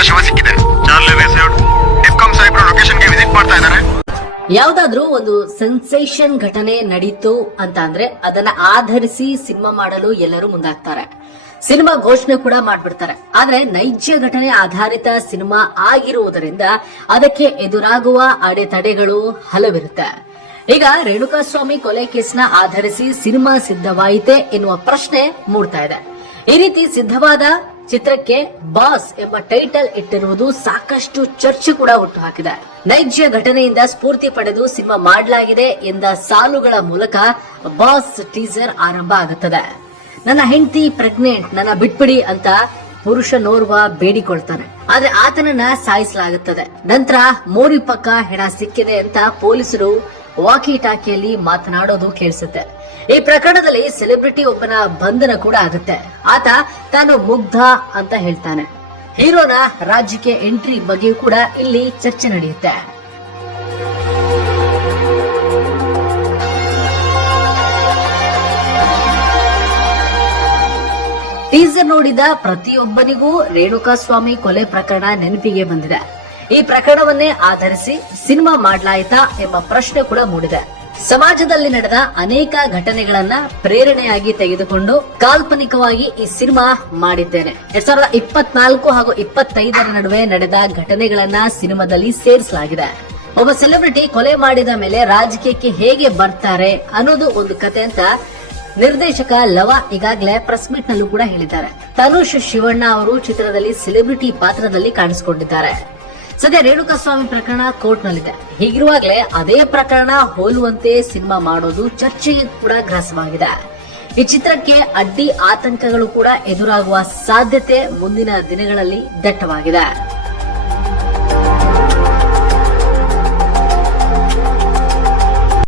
ಅಂತ ಶವ ಸಿಕ್ಕಿದೆ. ಡಿಸ್ಕಾಂ ಸಾಹೇಬ್ರು ಲೊಕೇಶನ್ಗೆ ವಿಸಿಟ್ ಮಾಡ್ತಾ ಇದ್ದಾರೆ. ಯಾವ್ದಾದ್ರೂ ಒಂದು ಸೆನ್ಸೇಷನ್ ಘಟನೆ ನಡೀತು ಅಂತ ಅಂದ್ರೆ ಅದನ್ನ ಆಧರಿಸಿ ಸಿನಿಮಾ ಮಾಡಲು ಎಲ್ಲರೂ ಮುಂದಾಗ್ತಾರೆ. ಸಿನಿಮಾ ಘೋಷಣೆ ಕೂಡ ಮಾಡ್ಬಿಡ್ತಾರೆ. ಆದ್ರೆ ನೈಜ ಘಟನೆ ಆಧಾರಿತ ಸಿನಿಮಾ ಆಗಿರುವುದರಿಂದ ಅದಕ್ಕೆ ಎದುರಾಗುವ ಅಡೆತಡೆಗಳು ಹಲವಿರುತ್ತೆ. ಈಗ ರೇಣುಕಾಸ್ವಾಮಿ ಕೊಲೆ ಕೇಸ್ನ ಆಧರಿಸಿ ಸಿನಿಮಾ ಸಿದ್ಧವಾಯಿತೆ ಎನ್ನುವ ಪ್ರಶ್ನೆ ಮೂಡ್ತಾ ಇದೆ. ಈ ರೀತಿ ಸಿದ್ಧವಾದ ಚಿತ್ರಕ್ಕೆ ಬಾಸ್ ಎಂಬ ಟೈಟಲ್ ಇಟ್ಟಿರುವುದು ಸಾಕಷ್ಟು ಚರ್ಚೆ ಕೂಡ ಹುಟ್ಟುಹಾಕಿದೆ. ನೈಜ ಘಟನೆಯಿಂದ ಸ್ಫೂರ್ತಿ ಪಡೆದು ಸಿನಿಮಾ ಮಾಡಲಾಗಿದೆ ಎಂದ ಸಾಲುಗಳ ಮೂಲಕ ಬಾಸ್ ಟೀಸರ್ ಆರಂಭ ಆಗುತ್ತದೆ. ನನ್ನ ಹೆಂಡತಿ ಪ್ರೆಗ್ನೆಂಟ್, ನನ್ನ ಬಿಟ್ಬಿಡಿ ಅಂತ ಪುರುಷನೋರ್ವ ಬೇಡಿಕೊಳ್ತಾನೆ. ಆದ್ರೆ ಆತನನ್ನ ಸಾಯಿಸಲಾಗುತ್ತದೆ. ನಂತರ ಮೋರಿ ಪಕ್ಕ ಹೆಣ ಸಿಕ್ಕಿದೆ ಅಂತ ಪೊಲೀಸರು ವಾಕಿ ಟಾಕಿಯಲ್ಲಿ ಮಾತನಾಡೋದು ಕೇಳಿಸುತ್ತೆ. ಈ ಪ್ರಕರಣದಲ್ಲಿ ಸೆಲೆಬ್ರಿಟಿ ಒಬ್ಬನ ಬಂಧನ ಕೂಡ ಆಗುತ್ತೆ. ಆತ ತಾನು ಮುಗ್ಧ ಅಂತ ಹೇಳ್ತಾನೆ. ಹೀರೋನ ರಾಜ್ಯಕ್ಕೆ ಎಂಟ್ರಿ ಬಗ್ಗೆಯೂ ಕೂಡ ಇಲ್ಲಿ ಚರ್ಚೆ ನಡೆಯುತ್ತೆ. ಟೀಸರ್ ನೋಡಿದ ಪ್ರತಿಯೊಬ್ಬನಿಗೂ ರೇಣುಕಾಸ್ವಾಮಿ ಕೊಲೆ ಪ್ರಕರಣ ನೆನಪಿಗೆ ಬಂದಿದೆ. ಈ ಪ್ರಕರಣವನ್ನೇ ಆಧರಿಸಿ ಸಿನಿಮಾ ಮಾಡಲಾಯಿತಾ ಎಂಬ ಪ್ರಶ್ನೆ ಕೂಡ ಮೂಡಿದೆ. ಸಮಾಜದಲ್ಲಿ ನಡೆದ ಅನೇಕ ಘಟನೆಗಳನ್ನ ಪ್ರೇರಣೆಯಾಗಿ ತೆಗೆದುಕೊಂಡು ಕಾಲ್ಪನಿಕವಾಗಿ ಈ ಸಿನಿಮಾ ಮಾಡಿದ್ದೇನೆ. 2024 ಹಾಗೂ 25ರ ನಡುವೆ ನಡೆದ ಘಟನೆಗಳನ್ನ ಸಿನಿಮಾದಲ್ಲಿ ಸೇರಿಸಲಾಗಿದೆ. ಒಬ್ಬ ಸೆಲೆಬ್ರಿಟಿ ಕೊಲೆ ಮಾಡಿದ ಮೇಲೆ ರಾಜಕೀಯಕ್ಕೆ ಹೇಗೆ ಬರ್ತಾರೆ ಅನ್ನೋದು ಒಂದು ಕತೆ ಅಂತ ನಿರ್ದೇಶಕ ಲವ ಈಗಾಗಲೇ ಪ್ರೆಸ್ ಮೀಟ್ ನಲ್ಲೂ ಕೂಡ ಹೇಳಿದ್ದಾರೆ. ತನುಷ್ ಶಿವಣ್ಣ ಅವರು ಚಿತ್ರದಲ್ಲಿ ಸೆಲೆಬ್ರಿಟಿ ಪಾತ್ರದಲ್ಲಿ ಕಾಣಿಸಿಕೊಂಡಿದ್ದಾರೆ. ಸದ್ಯ ರೇಣುಕಾಸ್ವಾಮಿ ಪ್ರಕರಣ ಕೋರ್ಟ್ನಲ್ಲಿದೆ. ಹೀಗಿರುವಾಗಲೇ ಅದೇ ಪ್ರಕರಣ ಹೋಲುವಂತೆ ಸಿನಿಮಾ ಮಾಡೋದು ಚರ್ಚೆಗೆ ಕೂಡ ಗ್ರಾಸವಾಗಿದೆ. ಈ ಚಿತ್ರಕ್ಕೆ ಅಡ್ಡಿ ಆತಂಕಗಳು ಕೂಡ ಎದುರಾಗುವ ಸಾಧ್ಯತೆ ಮುಂದಿನ ದಿನಗಳಲ್ಲಿ ದಟ್ಟವಾಗಿದೆ.